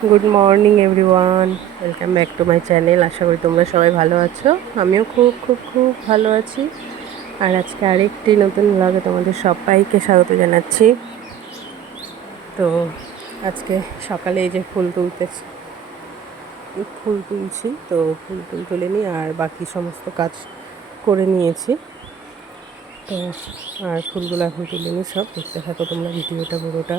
Good morning everyone, welcome back to my channel. আশা করি তোমরা সবাই ভালো আছো। আমিও খুব খুব খুব ভালো আছি। আর আজকে আরেকটি নতুন ব্লগে তোমাদের সবাইকে স্বাগত জানাচ্ছি। তো আজকে সকালে এই যে ফুল তুলছি, তো ফুল তুলে নিই আর বাকি সমস্ত কাজ করে নিয়েছি। তো আর ফুলগুলো এখন তুলে নিই, সব দেখতে থাকো তোমরা ভিডিওটা পুরোটা।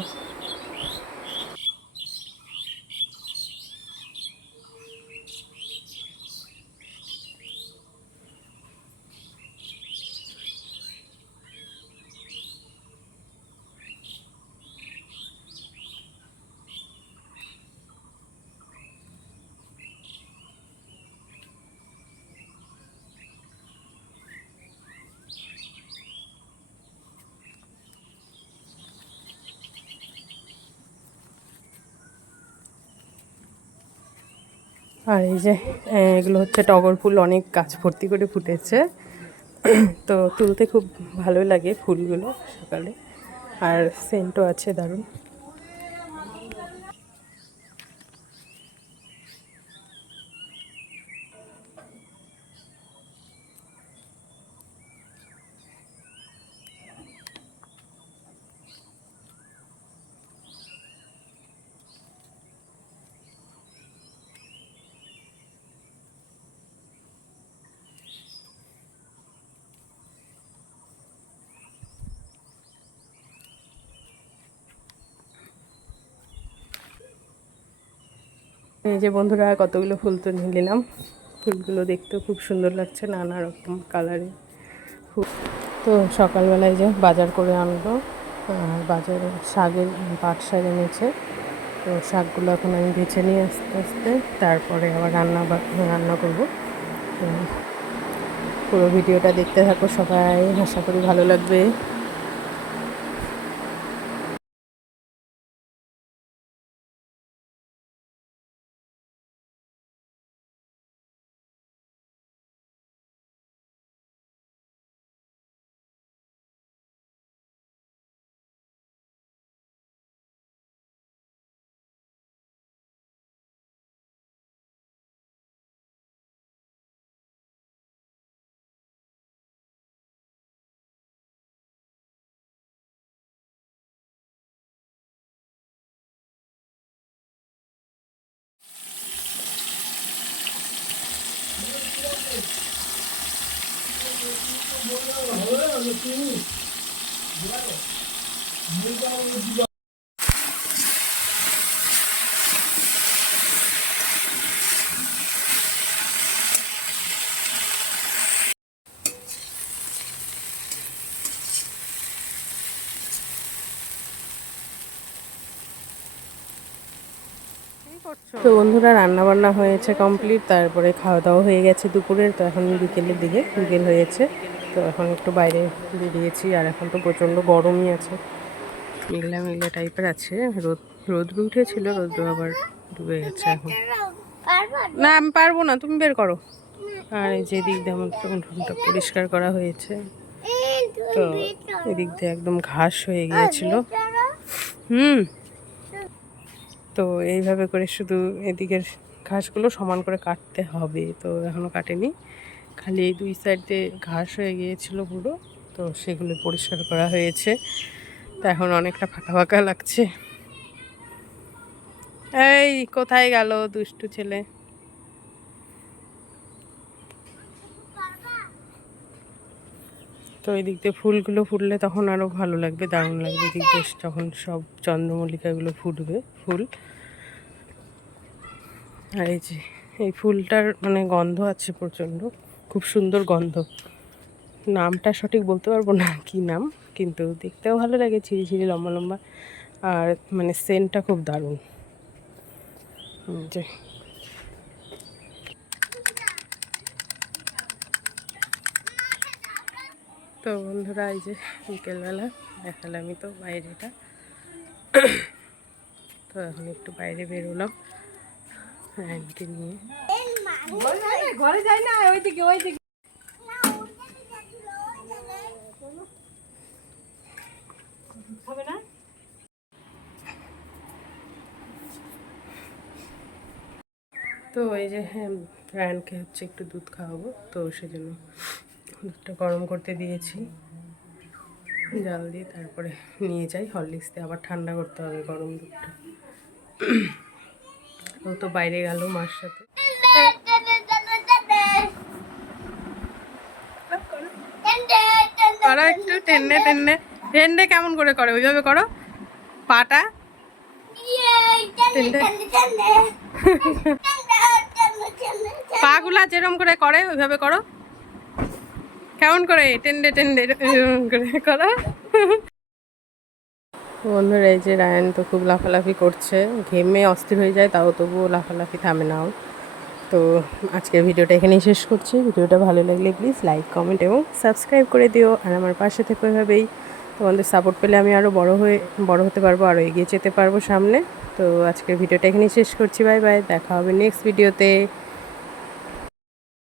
আর এই যে এগুলো হচ্ছে টগর ফুল, অনেক গাছ ভর্তি করে ফুটেছে। তো তুলতে খুব ভালো লাগে ফুলগুলো সকালে, আর সেন্টও আছে দারুণ। এই যে বন্ধুরা, কতগুলো ফুল তো নিলাম। ফুলগুলো দেখতেও খুব সুন্দর লাগছে, নানা রকম কালারে ফুল। তো সকালবেলায় যে বাজার করে আনলো, আর বাজারে পাট শাক এনেছে। তো শাকগুলো এখন আমি বেছে নিই আস্তে আস্তে, তারপরে আবার রান্না করবো। তো পুরো ভিডিওটা দেখতে থাকো সবাই, আশা করি ভালো লাগবে। তো বন্ধুরা, রান্না বান্না হয়েছে কমপ্লিট, তারপরে খাওয়া দাওয়া হয়ে গেছে দুপুরের। তো এখন বিকেল হয়েছে। তো এখন একটু বাইরে বেরিয়েছি, আর এখন তো প্রচণ্ড গরমই আছে, মেঘলা মেঘলা টাইপের আছে। রোদ্র উঠেছিল, রোদ্র আবার ডুবে গেছে এখন। না, আমি পারবো না, তুমি বের করো। আর এই যে দিক দিয়ে আমার উঠোনটা পরিষ্কার করা হয়েছে। তো এদিক দিয়ে একদম ঘাস হয়ে গিয়েছিল। তো এইভাবে করে শুধু এদিকের ঘাসগুলো সমান করে কাটতে হবে। তো এখনও কাটেনি, খালি এই দুই সাইড দিয়ে ঘাস হয়ে গিয়েছিল পুরো। তো সেগুলো পরিষ্কার করা হয়েছে। তো এখন অনেকটা ফাঁকা ফাঁকা লাগছে। এই কোথায় গেল দুষ্টু ছেলে? তো এই দিক দিয়ে ফুলগুলো ফুটলে তখন আরও ভালো লাগবে, দারুণ লাগবে। এদিক দিয়ে যখন সব চন্দ্রমল্লিকাগুলো ফুটবে ফুল। আর এই যে এই ফুলটার মানে গন্ধ আছে প্রচণ্ড, খুব সুন্দর গন্ধ। নামটা সঠিক বলতে পারবো না কি নাম, কিন্তু দেখতেও ভালো লাগে, ঝিরি ঝিরি লম্বা লম্বা। আর মানে সেন্টটা খুব দারুণ। যে তো বন্ধুরা, এই যে বিকেলবেলা দেখালামই তো বাইরেটা। তো এখন একটু বাইরে বেরোলাম আন্টি নিয়ে। ঘরে যাই না, ওইদিকে ওইদিকে। হবে না। তো এই যে হ্যাঁ, রায়ানকে হচ্ছে একটু দুধ খাওয়াবো, তো সেজন্য দুধটা গরম করতে দিয়েছি জাল দিয়ে, তারপরে নিয়ে যাই হরলিক্স দিয়ে, আবার ঠান্ডা করতে হবে গরম দুধটা। ও তো বাইরে গেল মার সাথে। করো একটু টেন্ডে টেন্ডে, টেন্ডে কেমন করে করে ওইভাবে করো পাটা টেন্ডে, পাগুলা যেরম করে করে ওইভাবে করো, কেমন করে টেন্ডে টেন্ডে এরম করে করো। বন্ধুরা এই যে রায়ান তো খুব লাফালাফি করছে, ঘেমে অস্থির হয়ে যায়, তাও তবুও লাফালাফি থামে না ওর। তো আজকের ভিডিওটা এখানেই শেষ করছি। ভিডিওটা ভালো লাগলে প্লিজ লাইক কমেন্ট এবং সাবস্ক্রাইব করে দিও, আর আমার পাশে থেকে এভাবেই তোমাদের সাপোর্ট পেলে আমি আরও বড় হতে পারবো, আরও এগিয়ে যেতে পারবো সামনে। তো আজকের ভিডিওটা এখানেই শেষ করছি। বাই বাই, দেখা হবে নেক্সট ভিডিওতে।